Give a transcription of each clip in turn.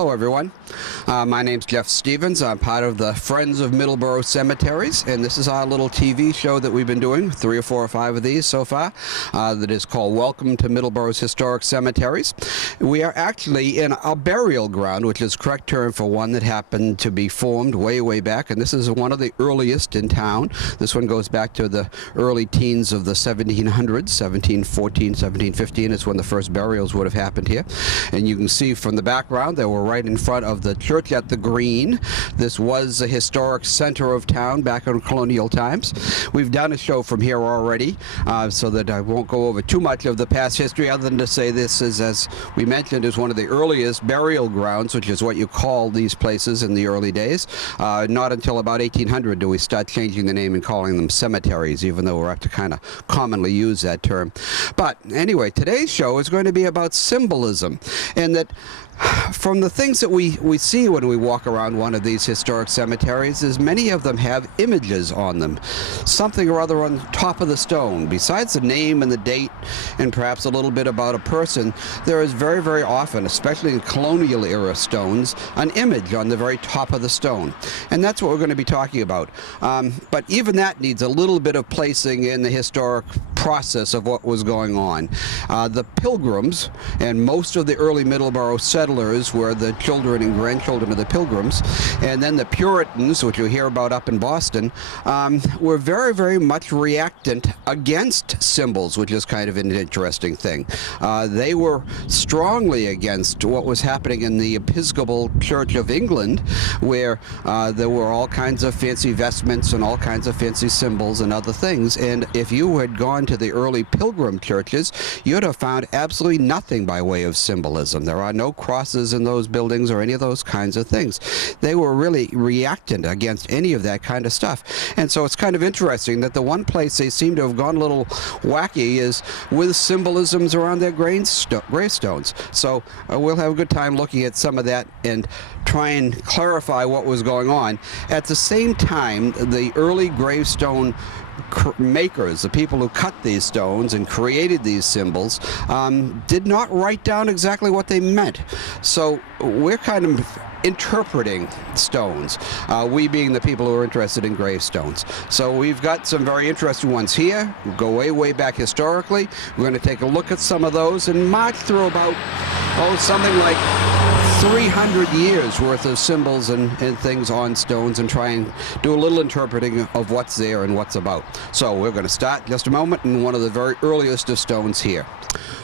Hello everyone, my name's Jeff Stevens. I'm part of the Friends of Middleborough Cemeteries, and this is our little TV show that we've been doing, 3 or 4 or 5 of these so far, that is called Welcome to Middleborough's Historic Cemeteries. We are actually in a burial ground, which is the correct term for one that happened to be formed way back, and this is one of the earliest in town. This one goes back to the early teens of the 1700s, 1714, 1715 is when the first burials would have happened here. And you can see from the background that we're right in front of the church at the Green. This was a historic center of town back in colonial times. We've done a show from here already, so that I won't go over too much of the past history other than to say this is, as we mentioned, is one of the earliest burial grounds, which is what you call these places in the early days. Not until about 1800 do we start changing the name and calling them cemeteries, even though we're up to kind of commonly use that term. But anyway, today's show is going to be about symbolism, and that from the things that we see when we walk around one of these historic cemeteries is many of them have images on them, something or other on top of the stone. Besides the name and the date and perhaps a little bit about a person, there is very often, especially in colonial era stones, an image on the very top of the stone. And that's what we're going to be talking about. But even that needs a little bit of placing in the historic process of what was going on. The Pilgrims and most of the early Middleborough settlers were the children and grandchildren of the Pilgrims, and then the Puritans, which you hear about up in Boston, were very much reactant against symbols, which is kind of an interesting thing. They were strongly against what was happening in the Episcopal Church of England, where there were all kinds of fancy vestments and all kinds of fancy symbols and other things. And if you had gone to the early Pilgrim churches, you'd have found absolutely nothing by way of symbolism. There are no crosses in those buildings or any of those kinds of things. They were really reactant against any of that kind of stuff. And so it's kind of interesting that the one place they seem to have gone a little wacky is with symbolisms around their gravestones. So we'll have a good time looking at some of that and try and clarify what was going on. At the same time, the early gravestone makers, the people who cut these stones and created these symbols, did not write down exactly what they meant. So we're kind of interpreting stones, we being the people who are interested in gravestones. So we've got some very interesting ones here. We'll go way back historically. We're going to take a look at some of those and march through about, something like 300 years worth of symbols and things on stones and try and do a little interpreting of what's there and what's about. So we're going to start in just a moment in one of the very earliest of stones here.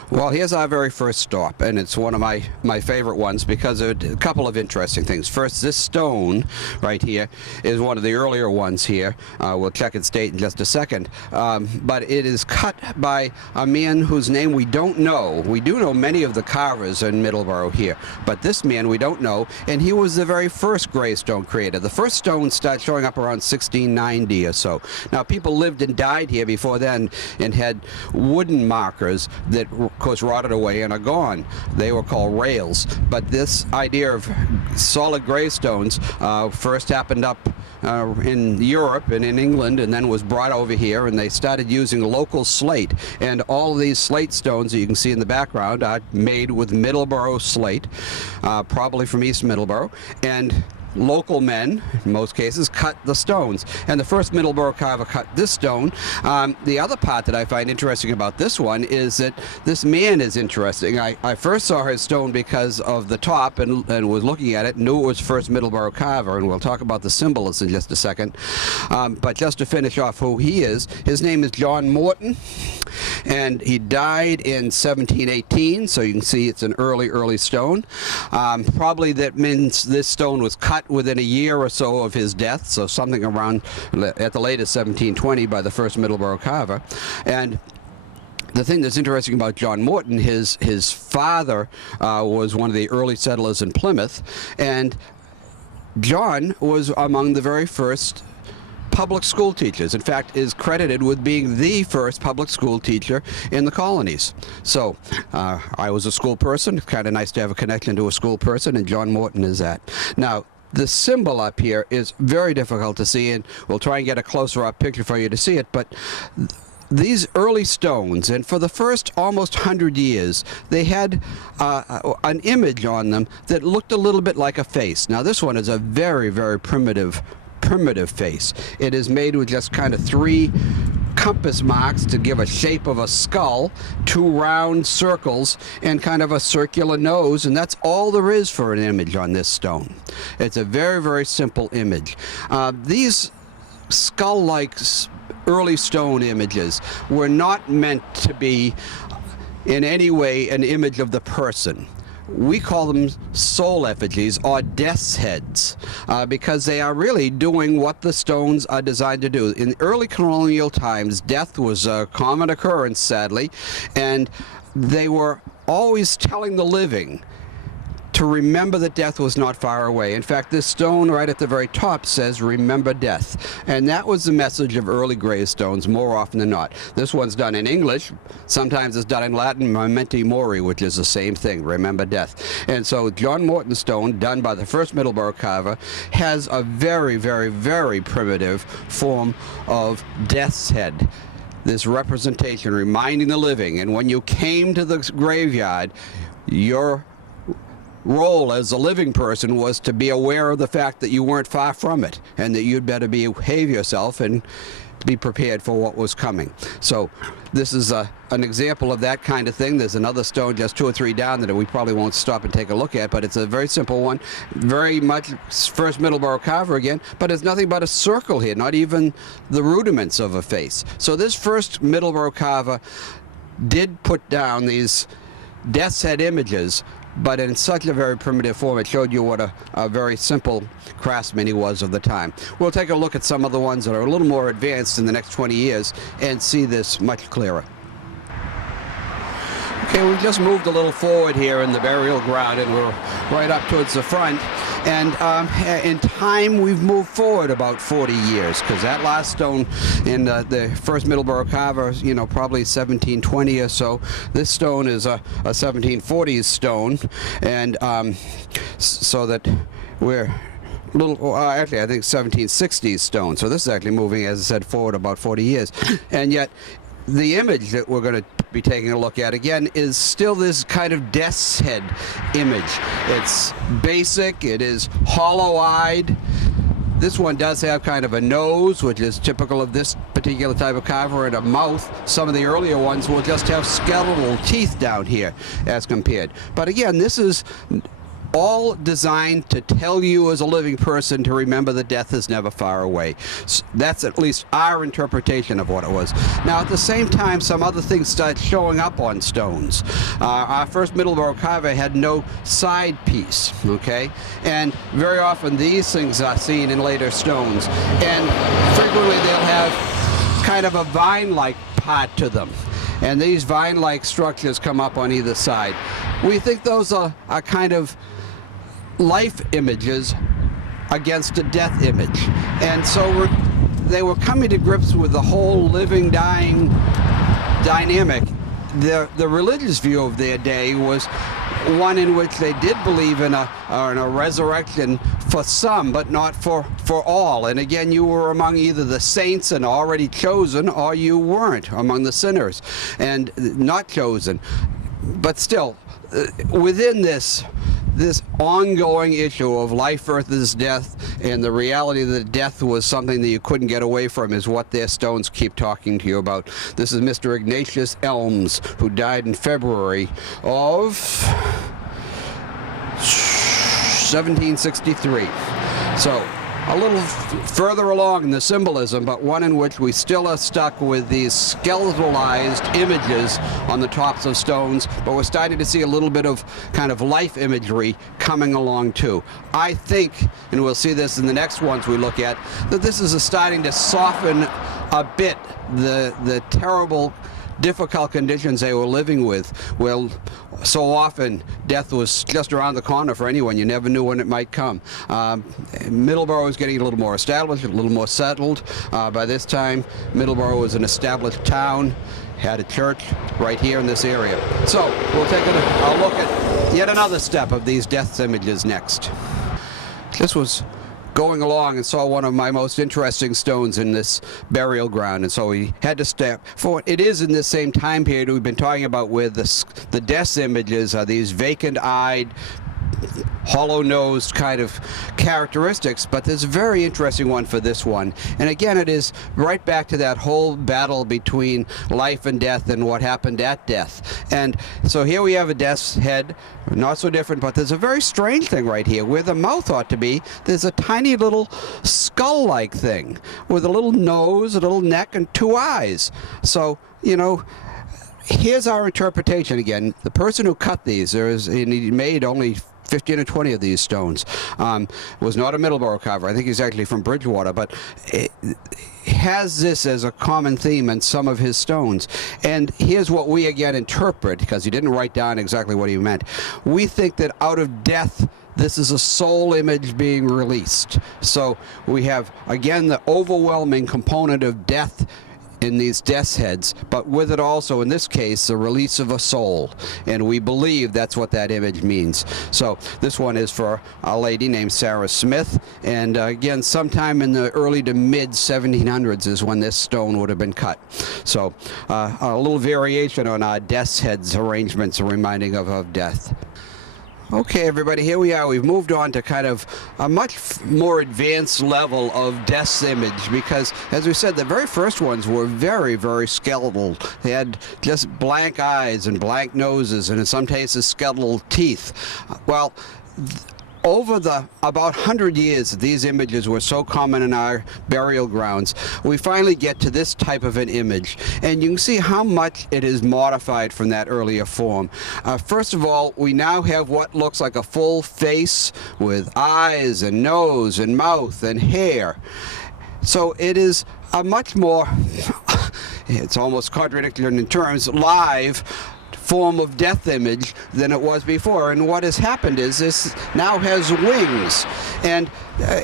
Well, here's our very first stop, and it's one of my favorite ones because of a couple of interesting things. First, this stone right here is one of the earlier ones here. We'll check its date in just a second. But it is cut by a man whose name we don't know. We do know many of the carvers in Middleborough here, but this man we don't know, and he was the very first gravestone created. The first stones start showing up around 1690 or so. Now, people lived and died here before then and had wooden markers that, of course, rotted away and are gone. They were called rails. But this idea of solid gravestones first happened up in Europe and in England, and then was brought over here, and they started using local slate. And all of these slate stones that you can see in the background are made with Middleborough slate, probably from East Middleborough, and local men, in most cases, cut the stones. And the first Middleborough carver cut this stone. The other part that I find interesting about this one is that this man is interesting. I first saw his stone because of the top and was looking at it, knew it was first Middleborough carver, and we'll talk about the symbolism in just a second. But just to finish off who he is, his name is John Morton, and he died in 1718, so you can see it's an early stone. Probably that means this stone was cut within a year or so of his death, so something around at the latest 1720 by the first Middleborough carver. And the thing that's interesting about John Morton, his father was one of the early settlers in Plymouth, and John was among the very first public school teachers. In fact, is credited with being the first public school teacher in the colonies. So I was a school person. It's kind of nice to have a connection to a school person, and John Morton is that. Now, the symbol up here is very difficult to see, and we'll try and get a closer up picture for you to see it, but these early stones, and for the first almost 100 years, they had an image on them that looked a little bit like a face. Now this one is a very, very primitive face. It is made with just kind of 3 compass marks to give a shape of a skull, 2 round circles, and kind of a circular nose, and that's all there is for an image on this stone. It's a very, very simple image. These skull-like early stone images were not meant to be in any way an image of the person. We call them soul effigies or death's heads because they are really doing what the stones are designed to do. In early colonial times, death was a common occurrence, sadly, and they were always telling the living to remember that death was not far away. In fact, this stone right at the very top says, "Remember death." And that was the message of early gravestones more often than not. This one's done in English. Sometimes it's done in Latin, memento mori, which is the same thing, remember death. And so John Morton's stone, done by the first Middleborough carver, has a very, very, very primitive form of death's head. This representation reminding the living, and when you came to the graveyard, your role as a living person was to be aware of the fact that you weren't far from it and that you'd better behave yourself and be prepared for what was coming. So this is an example of that kind of thing. There's another stone just 2 or 3 down that we probably won't stop and take a look at, but it's a very simple one, very much first Middleborough carver again, but it's nothing but a circle here, not even the rudiments of a face. So this first Middleborough carver did put down these death's head images, but in such a very primitive form. It showed you what a very simple craftsman he was of the time. We'll take a look at some of the ones that are a little more advanced in the next 20 years and see this much clearer. Okay, we've just moved a little forward here in the burial ground, and we're right up towards the front. And in time, we've moved forward about 40 years, because that last stone in the first Middleborough carver, you know, probably 1720 or so. This stone is a 1740s stone, and so that we're actually I think 1760s stone. So this is actually moving, as I said, forward about 40 years. And yet the image that we're going to be taking a look at again is still this kind of death's head image. It's basic, it is hollow-eyed. This one does have kind of a nose, which is typical of this particular type of carver, and a mouth. Some of the earlier ones will just have skeletal teeth down here as compared. But again, this is all designed to tell you as a living person to remember that death is never far away. So that's at least our interpretation of what it was. Now at the same time, some other things start showing up on stones. Our first Middleborough carver had no side piece, okay? And very often these things are seen in later stones, and frequently they'll have kind of a vine-like part to them. And these vine-like structures come up on either side. We think those are kind of life images against a death image. And so they were coming to grips with the whole living, dying dynamic. The religious view of their day was one in which they did believe in a resurrection for some, but not for all. And again, you were among either the saints and already chosen, or you weren't, among the sinners and not chosen. But still, within this ongoing issue of life versus death, and the reality that death was something that you couldn't get away from, is what their stones keep talking to you about. This is Mr. Ignatius Elms, who died in February of 1763. So a little further along in the symbolism, but one in which we still are stuck with these skeletalized images on the tops of stones, but we're starting to see a little bit of kind of life imagery coming along too. I think, and we'll see this in the next ones we look at, that this is starting to soften a bit the terrible, difficult conditions they were living with. Well, so often death was just around the corner for anyone. You never knew when it might come. Middleborough was getting a little more established, a little more settled. By this time, Middleborough was an established town, had a church right here in this area. So we'll take a look at yet another step of these death images next. This was going along and saw one of my most interesting stones in this burial ground, and so we had to step forward. It is in this same time period we've been talking about where the death images are these vacant-eyed, hollow-nosed kind of characteristics, but there's a very interesting one for this one. And again, it is right back to that whole battle between life and death and what happened at death. And so here we have a death's head, not so different, but there's a very strange thing right here. Where the mouth ought to be, there's a tiny little skull-like thing with a little nose, a little neck, and two eyes. So, you know, here's our interpretation again. The person who cut these, and he made only 15 or 20 of these stones, was not a Middleborough carver. I think he's actually from Bridgewater, but it has this as a common theme in some of his stones. And here's what we again interpret, because he didn't write down exactly what he meant. We think that out of death, this is a soul image being released. So we have, again, the overwhelming component of death in these death's heads, but with it also, in this case, the release of a soul. And we believe that's what that image means. So this one is for a lady named Sarah Smith, and again, sometime in the early to mid 1700s is when this stone would have been cut. So a little variation on our death's heads arrangements reminding of death. Okay, everybody, here we are. We've moved on to kind of a much more advanced level of death's image, because, as we said, the very first ones were very, very skeletal. They had just blank eyes and blank noses, and in some cases skeletal teeth. Well, over the about 100 years these images were so common in our burial grounds, we finally get to this type of an image, and you can see how much it is modified from that earlier form. First of all, we now have what looks like a full face with eyes and nose and mouth and hair. So it is a much more, it's almost contradictory in terms, live form of death image than it was before. And what has happened is this now has wings, and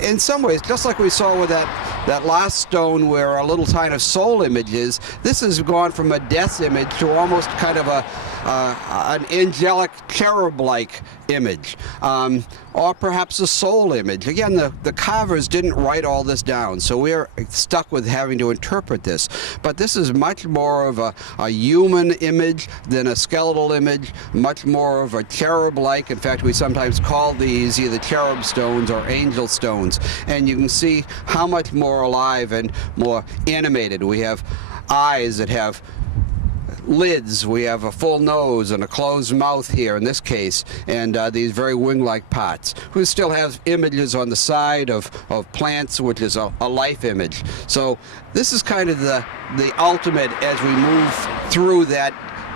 in some ways, just like we saw with that last stone where a little kind of soul image is, this has gone from a death image to almost kind of an angelic cherub-like image, or perhaps a soul image. Again, the carvers didn't write all this down, so we're stuck with having to interpret this. But this is much more of a human image than a skeletal image, much more of a cherub-like. In fact, we sometimes call these either cherub stones or angel stones. And you can see how much more alive and more animated. We have eyes that have lids, we have a full nose and a closed mouth here in this case, and these very wing-like parts. We still have images on the side of plants, which is a life image. So this is kind of the ultimate as we move through that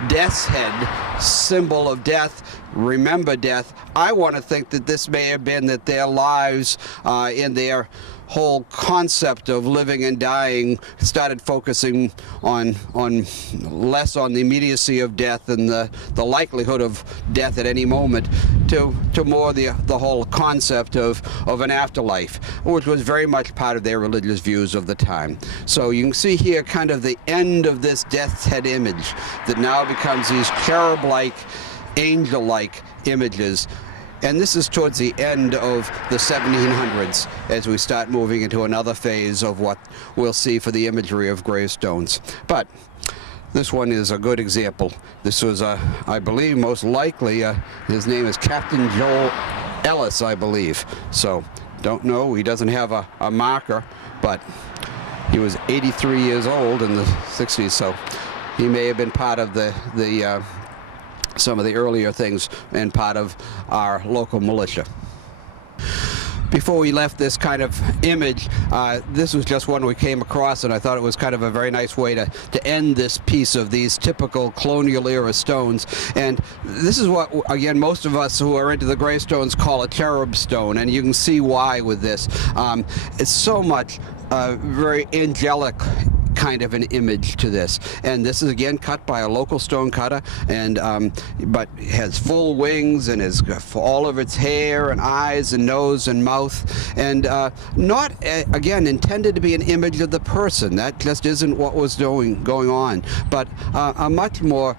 death's head, symbol of death, remember death. I want to think that this may have been that their lives in their whole concept of living and dying started focusing on less on the immediacy of death and the likelihood of death at any moment to more the whole concept of an afterlife, which was very much part of their religious views of the time. So you can see here kind of the end of this death's head image that now becomes these cherub-like, angel-like images. And this is towards the end of the 1700s as we start moving into another phase of what we'll see for the imagery of gravestones. But this one is a good example. This was, I believe, most likely, his name is Captain Joel Ellis, I believe. So, don't know, he doesn't have a marker, but he was 83 years old in the 60s, so he may have been part of some of the earlier things and part of our local militia. Before we left this kind of image, this was just one we came across, and I thought it was kind of a very nice way to end this piece of these typical colonial era stones. And this is what, again, most of us who are into the gravestones call a cherub stone, and you can see why with this. It's so much very angelic kind of an image to this, and this is again cut by a local stone cutter, and but has full wings and has all of its hair and eyes and nose and mouth, and not again intended to be an image of the person. That just isn't what was going on, but a much more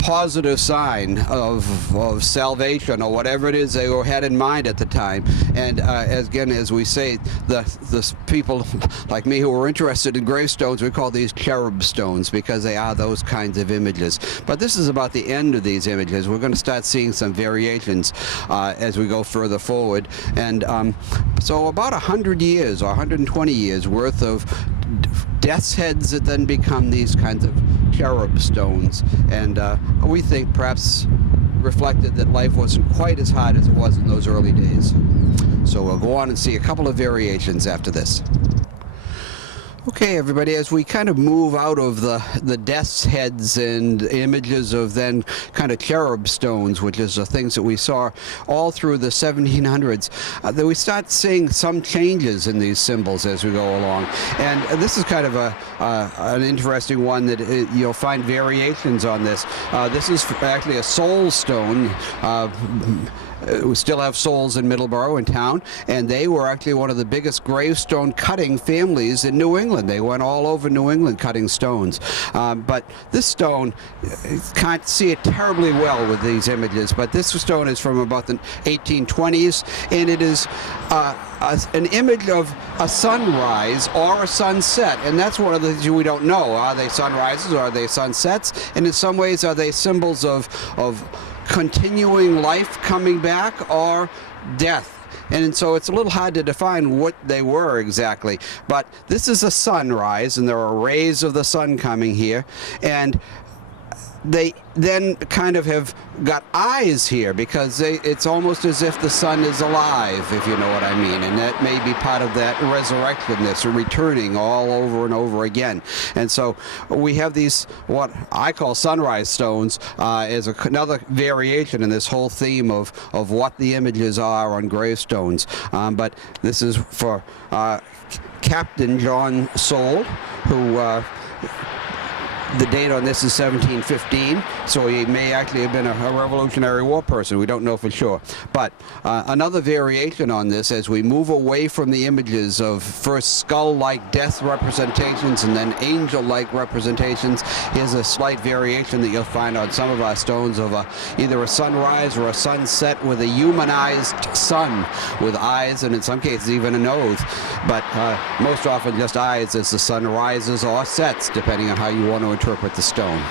positive sign of salvation or whatever it is they had in mind at the time. And as we say, the people like me who are interested in gravestones, we call these cherub stones because they are those kinds of images. But this is about the end of these images. We're going to start seeing some variations as we go further forward. And so about 100 years or 120 years worth of death's heads that then become these kinds of cherub stones, and we think perhaps reflected that life wasn't quite as hard as it was in those early days. So we'll go on and see a couple of variations after this. Okay, everybody, as we kind of move out of the death's heads and images of then kind of cherub stones, which is the things that we saw all through the 1700s, that we start seeing some changes in these symbols as we go along. And this is kind of an interesting one that you'll find variations on this. This is actually a soul stone. We still have souls in Middleborough in town, and they were actually one of the biggest gravestone cutting families in New England. They went all over New England cutting stones. But this stone, you can't see it terribly well with these images, but this stone is from about the 1820s, and it is an image of a sunrise or a sunset, and that's one of the things we don't know. Are they sunrises or are they sunsets? And in some ways, are they symbols of continuing life coming back or death? And so it's a little hard to define what they were exactly. But this is a sunrise, and there are rays of the sun coming here, and they then kind of have got eyes here because it's almost as if the sun is alive, if you know what I mean, and that may be part of that resurrectedness or returning all over and over again. And so we have these, what I call sunrise stones, as another variation in this whole theme of what the images are on gravestones. But this is for Captain John Soule, who the date on this is 1715, so he may actually have been a Revolutionary War person. We don't know for sure. But another variation on this, as we move away from the images of first skull-like death representations and then angel-like representations, here's a slight variation that you'll find on some of our stones of either a sunrise or a sunset with a humanized sun with eyes and in some cases even a nose. But most often just eyes as the sun rises or sets, depending on how you want to interpret the stone.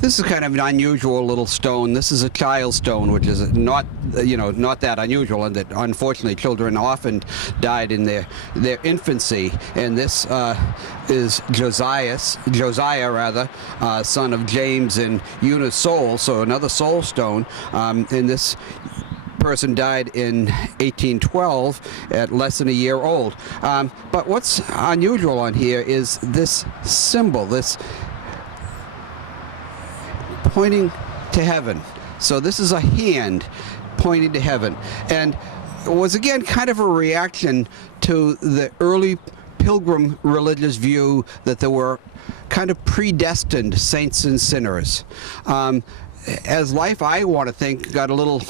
This is kind of an unusual little stone. This is a child stone, which is not that unusual, and that unfortunately children often died in their infancy. And this is Josiah, son of James and Eunice Soule, so another soul stone. And this person died in 1812 at less than a year old. But what's unusual on here is this symbol, this pointing to heaven. So this is a hand pointing to heaven, and it was again kind of a reaction to the early pilgrim religious view that there were kind of predestined saints and sinners. As life, I want to think, got a little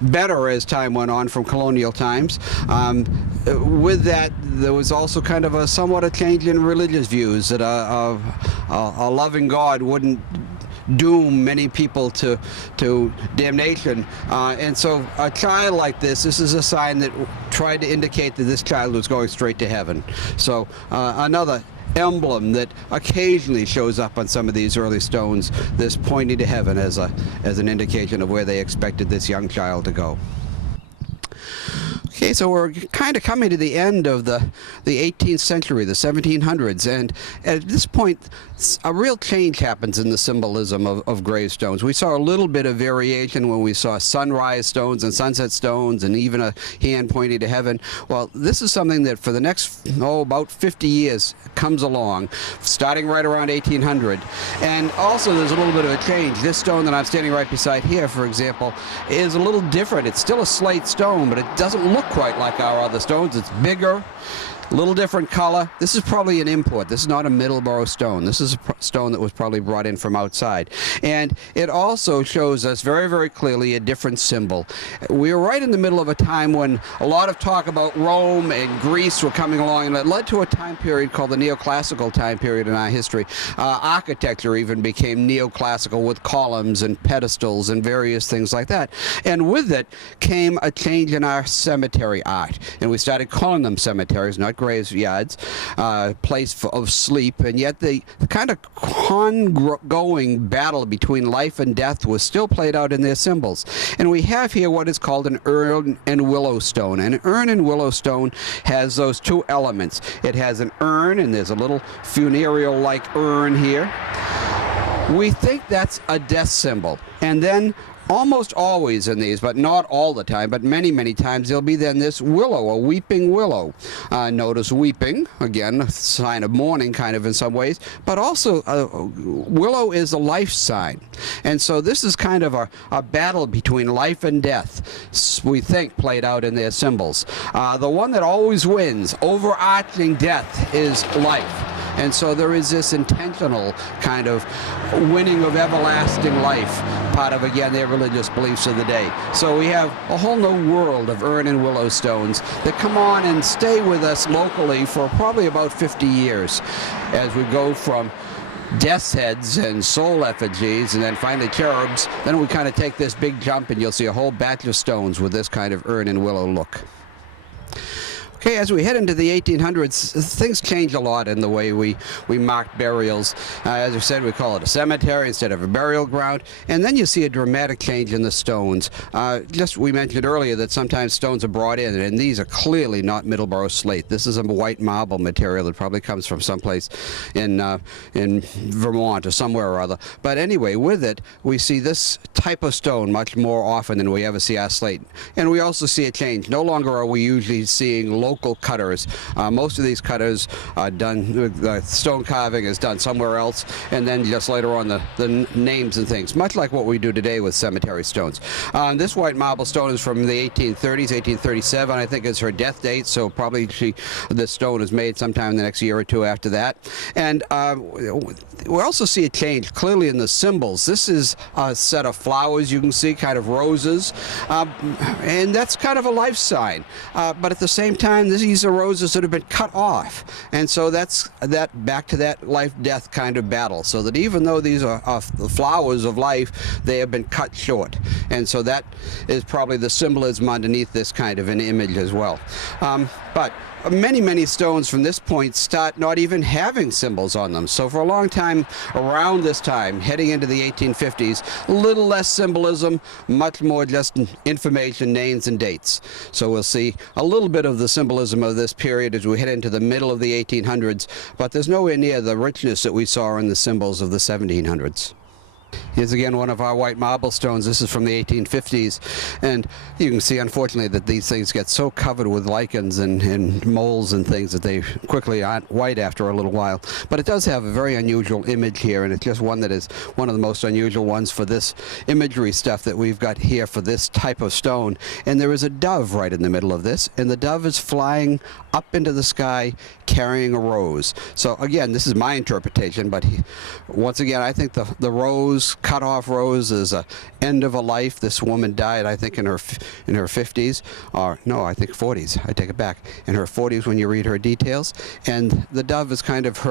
better as time went on from colonial times. With that, there was also kind of somewhat a change in religious views, that a loving God wouldn't doom many people to damnation. And so a child like this is a sign that tried to indicate that this child was going straight to heaven. So another emblem that occasionally shows up on some of these early stones, this pointing to heaven as an indication of where they expected this young child to go. Okay, so we're kind of coming to the end of the 18th century, the 1700s, and at this point a real change happens in the symbolism of gravestones. We saw a little bit of variation when we saw sunrise stones and sunset stones and even a hand pointing to heaven. Well, this is something that for the next, about 50 years comes along, starting right around 1800. And also there's a little bit of a change. This stone that I'm standing right beside here, for example, is a little different. It's still a slate stone, but it doesn't look quite like our other stones. It's bigger, A little different color. This is probably an import. This is not a Middleborough stone. This is a stone that was probably brought in from outside. And it also shows us very, very clearly a different symbol. We are right in the middle of a time when a lot of talk about Rome and Greece were coming along, and it led to a time period called the neoclassical time period in our history. Architecture even became neoclassical with columns and pedestals and various things like that. And with it came a change in our cemetery art. And we started calling them cemeteries, not graveyards, place of sleep, and yet the kind of ongoing battle between life and death was still played out in their symbols. And we have here what is called an urn and willow stone. And an urn and willow stone has those two elements. It has an urn, and there's a little funereal-like urn here. We think that's a death symbol. And then almost always in these, but not all the time, but many, many times, there'll be then this willow, a weeping willow. Notice weeping, again, a sign of mourning kind of in some ways, but also willow is a life sign. And so this is kind of a battle between life and death, we think, played out in their symbols. The one that always wins, overarching death, is life. And so there is this intentional kind of winning of everlasting life, part of, again, their religious beliefs of the day. So we have a whole new world of urn and willow stones that come on and stay with us locally for probably about 50 years as we go from death's heads and soul effigies and then finally cherubs. Then we kind of take this big jump and you'll see a whole batch of stones with this kind of urn and willow look. Okay, as we head into the 1800s, things change a lot in the way we mark burials. As I said, we call it a cemetery instead of a burial ground. And then you see a dramatic change in the stones. We mentioned earlier that sometimes stones are brought in, and these are clearly not Middleborough slate. This is a white marble material that probably comes from someplace in Vermont or somewhere or other. But anyway, with it, we see this type of stone much more often than we ever see our slate. And we also see a change. No longer are we usually seeing local cutters. Most of these cutters are done, the stone carving is done somewhere else, and then just later on the names and things, much like what we do today with cemetery stones. This white marble stone is from the 1830s, 1837, I think is her death date, so probably this stone is made sometime in the next year or two after that. And we also see a change clearly in the symbols. This is a set of flowers, you can see, kind of roses, and that's kind of a life sign. But at the same time, these are roses that have been cut off, and so that's back to that life-death kind of battle, so that even though these are the flowers of life, they have been cut short. And so that is probably the symbolism underneath this kind of an image as well. But many, many stones from this point start not even having symbols on them. So for a long time, around this time, heading into the 1850s, a little less symbolism, much more just information, names, and dates. So we'll see a little bit of the symbolism of this period as we head into the middle of the 1800s, but there's nowhere near the richness that we saw in the symbols of the 1700s. Here's again one of our white marble stones. This is from the 1850s, and you can see, unfortunately, that these things get so covered with lichens and molds and things that they quickly aren't white after a little while. But it does have a very unusual image here, and it's just one that is one of the most unusual ones for this imagery stuff that we've got here for this type of stone. And there is a dove right in the middle of this, and the dove is flying up into the sky carrying a rose. So again, this is my interpretation, but once again, I think the rose, cut off rose, is a end of a life. This woman died, I think, in her 50s, or no, I think 40s. I take it back. In her 40s when you read her details, and the dove is kind of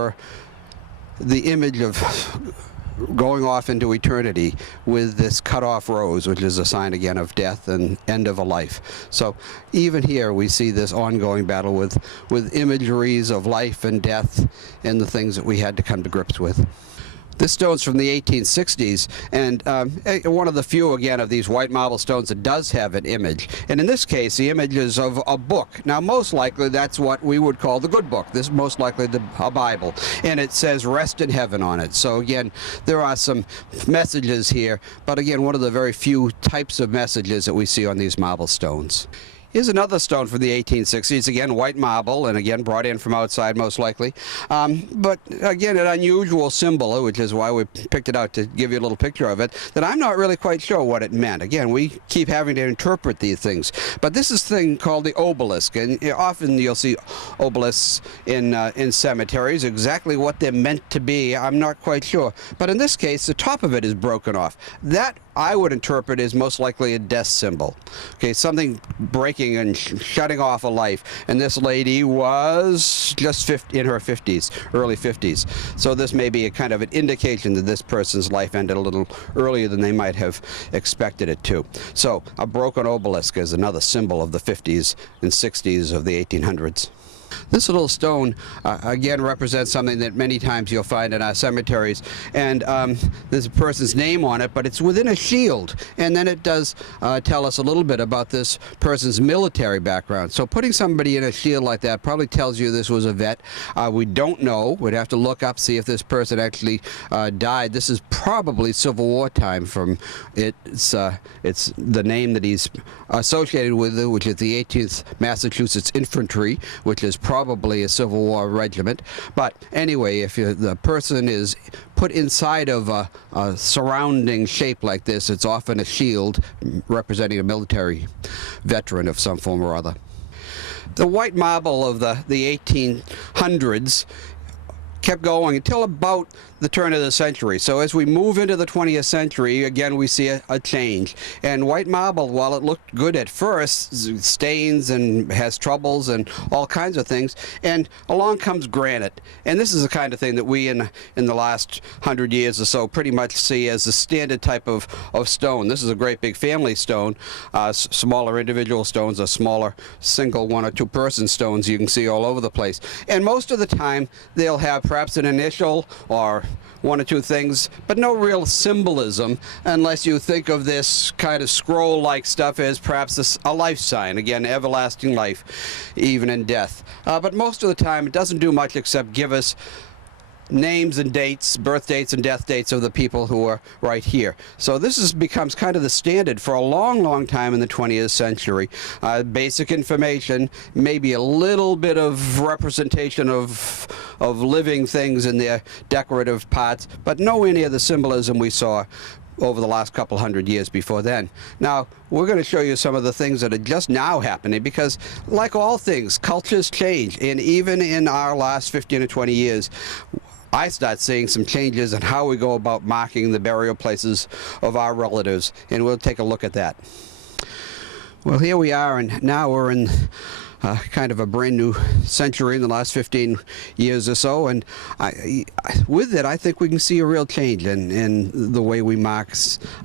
the image of going off into eternity with this cut-off rose, which is a sign again of death and end of a life. So even here we see this ongoing battle with imageries of life and death and the things that we had to come to grips with. This stone's from the 1860s, and one of the few, again, of these white marble stones that does have an image. And in this case, the image is of a book. Now, most likely, that's what we would call the good book. This is most likely a Bible. And it says, "Rest in Heaven" on it. So, again, there are some messages here, but again, one of the very few types of messages that we see on these marble stones. Here's another stone from the 1860s, again white marble, and again brought in from outside most likely. But again, an unusual symbol, which is why we picked it out to give you a little picture of it, that I'm not really quite sure what it meant. Again, we keep having to interpret these things. But this is a thing called the obelisk, and often you'll see obelisks in cemeteries. Exactly what they're meant to be, I'm not quite sure. But in this case, the top of it is broken off. That I would interpret as most likely a death symbol. Okay, something breaking and shutting off a life. And this lady was just in her 50s, early 50s. So this may be a kind of an indication that this person's life ended a little earlier than they might have expected it to. So a broken obelisk is another symbol of the 50s and 60s of the 1800s. This little stone, again, represents something that many times you'll find in our cemeteries, and there's a person's name on it, but it's within a shield, and then it does tell us a little bit about this person's military background. So putting somebody in a shield like that probably tells you this was a vet. We don't know. We'd have to look up, see if this person actually died. This is probably Civil War time from it's the name that he's associated with, which is the 18th Massachusetts Infantry, which is probably a Civil War regiment. But anyway, if the person is put inside of a surrounding shape like this, it's often a shield representing a military veteran of some form or other. The white marble of the 1800s kept going until about the turn of the century. So as we move into the 20th century, again, we see a change. And white marble, while it looked good at first, stains and has troubles and all kinds of things. And along comes granite. And this is the kind of thing that we in the last 100 years or so pretty much see as the standard type of stone. This is a great big family stone. Smaller individual stones are smaller single one or two person stones you can see all over the place. And most of the time they'll have perhaps an initial or one or two things, but no real symbolism, unless you think of this kind of scroll-like stuff as perhaps a life sign. Again, everlasting life, even in death. But most of the time, it doesn't do much except give us names and dates, birth dates and death dates of the people who are right here. So this becomes kind of the standard for a long, long time in the 20th century. Basic information, maybe a little bit of representation of living things in their decorative parts, but no any of the symbolism we saw over the last couple hundred years before then. Now, we're going to show you some of the things that are just now happening, because like all things, cultures change, and even in our last 15 or 20 years, I start seeing some changes in how we go about marking the burial places of our relatives, and we'll take a look at that. Well, here we are, and now we're in kind of a brand new century in the last 15 years or so, and with it I think we can see a real change in the way we mark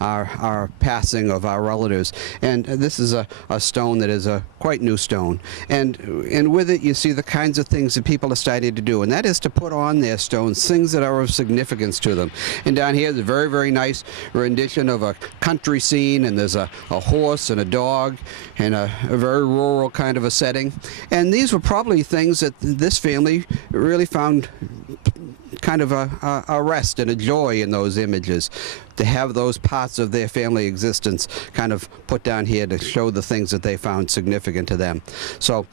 our passing of our relatives. And this is a stone that is a quite new stone, and with it you see the kinds of things that people are starting to do, and that is to put on their stones things that are of significance to them. And down here is a very, very nice rendition of a country scene, and there's a horse and a dog and a very rural kind of a setting. And these were probably things that this family really found kind of a rest and a joy in those images, to have those parts of their family existence kind of put down here to show the things that they found significant to them. So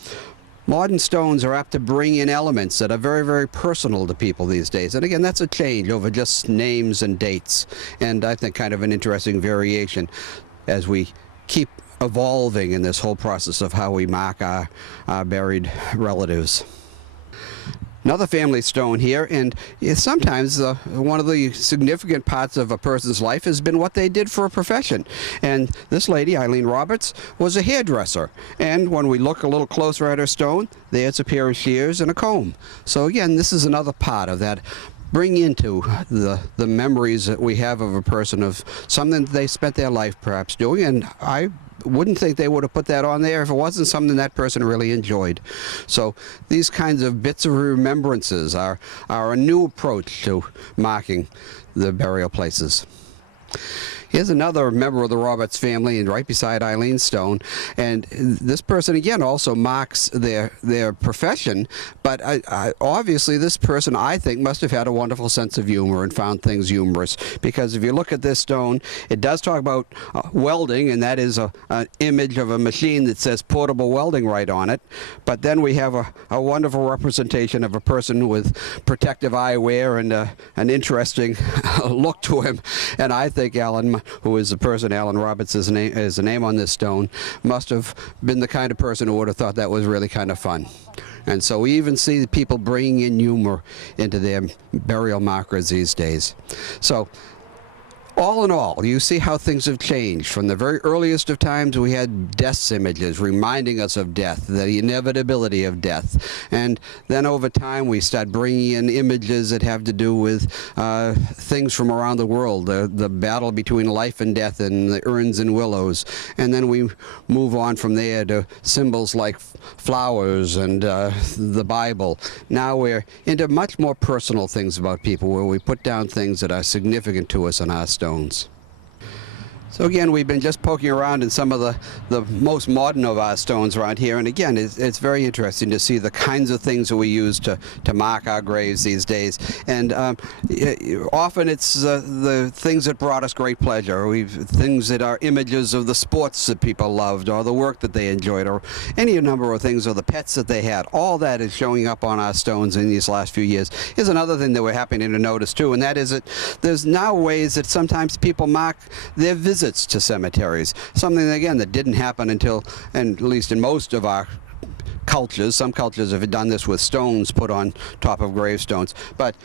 modern stones are apt to bring in elements that are very, very personal to people these days. And again, that's a change over just names and dates, and I think kind of an interesting variation as we keep evolving in this whole process of how we mark our buried relatives. Another family stone here, and sometimes one of the significant parts of a person's life has been what they did for a profession. And this lady, Eileen Roberts, was a hairdresser. And when we look a little closer at her stone, there's a pair of shears and a comb. So again, this is another part of that. Bring into the memories that we have of a person, of something that they spent their life perhaps doing, and I wouldn't think they would have put that on there if it wasn't something that person really enjoyed. So these kinds of bits of remembrances are a new approach to marking the burial places. Here's another member of the Roberts family, and right beside Eileen Stone. And this person, again, also marks their profession. But obviously, this person, I think, must have had a wonderful sense of humor and found things humorous. Because if you look at this stone, it does talk about welding, and that is an image of a machine that says portable welding right on it. But then we have a wonderful representation of a person with protective eyewear and an interesting look to him. And I think Alan, who is the person, Alan Roberts is the name on this stone, must have been the kind of person who would have thought that was really kind of fun. And so we even see people bringing in humor into their burial markers these days. So all in all, you see how things have changed. From the very earliest of times, we had death images reminding us of death, the inevitability of death. And then over time, we start bringing in images that have to do with things from around the world, the battle between life and death and the urns and willows. And then we move on from there to symbols like flowers and the Bible. Now we're into much more personal things about people, where we put down things that are significant to us on our stones. So again, we've been just poking around in some of the most modern of our stones around here, and again, it's very interesting to see the kinds of things that we use to mark our graves these days. And often it's the things that brought us great pleasure. Things that are images of the sports that people loved, or the work that they enjoyed, or any number of things, or the pets that they had. All that is showing up on our stones in these last few years. Here's another thing that we're happening to notice too, and that is that there's now ways that sometimes people mark their visits to cemeteries. Something, again, that didn't happen until, and at least in most of our cultures. Some cultures have done this with stones put on top of gravestones. But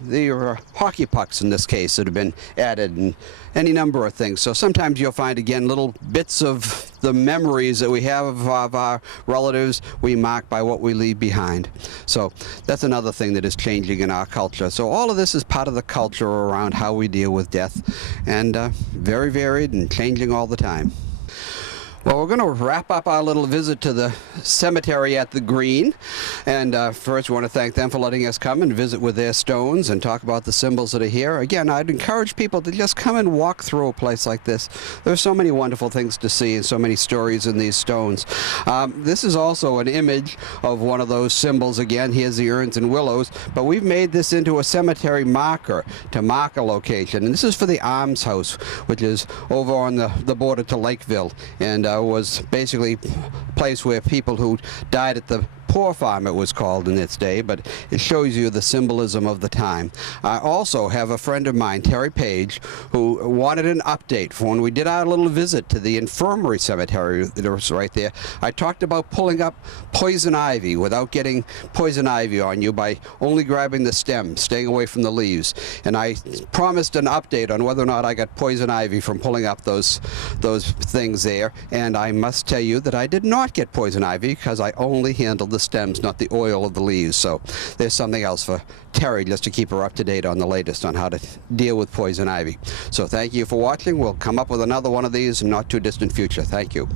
there are hockey pucks in this case that have been added, and any number of things. So sometimes you'll find, again, little bits of the memories that we have of our relatives we mark by what we leave behind. So that's another thing that is changing in our culture. So all of this is part of the culture around how we deal with death, and very varied and changing all the time. Well, we're going to wrap up our little visit to the cemetery at the Green. And first, we want to thank them for letting us come and visit with their stones and talk about the symbols that are here. Again, I'd encourage people to just come and walk through a place like this. There's so many wonderful things to see and so many stories in these stones. This is also an image of one of those symbols. Again, here's the urns and willows. But we've made this into a cemetery marker to mark a location. And this is for the Arms House, which is over on the border to Lakeville. And was basically a place where people who died at the poor farm, it was called in its day, but it shows you the symbolism of the time. I also have a friend of mine, Terry Page, who wanted an update for when we did our little visit to the infirmary cemetery that was right there. I talked about pulling up poison ivy without getting poison ivy on you by only grabbing the stem, staying away from the leaves. And I promised an update on whether or not I got poison ivy from pulling up those things there. And I must tell you that I did not get poison ivy, because I only handled the stems, not the oil of the leaves. So there's something else for Terry, just to keep her up to date on the latest on how to deal with poison ivy. So thank you for watching. We'll come up with another one of these in not too distant future. Thank you.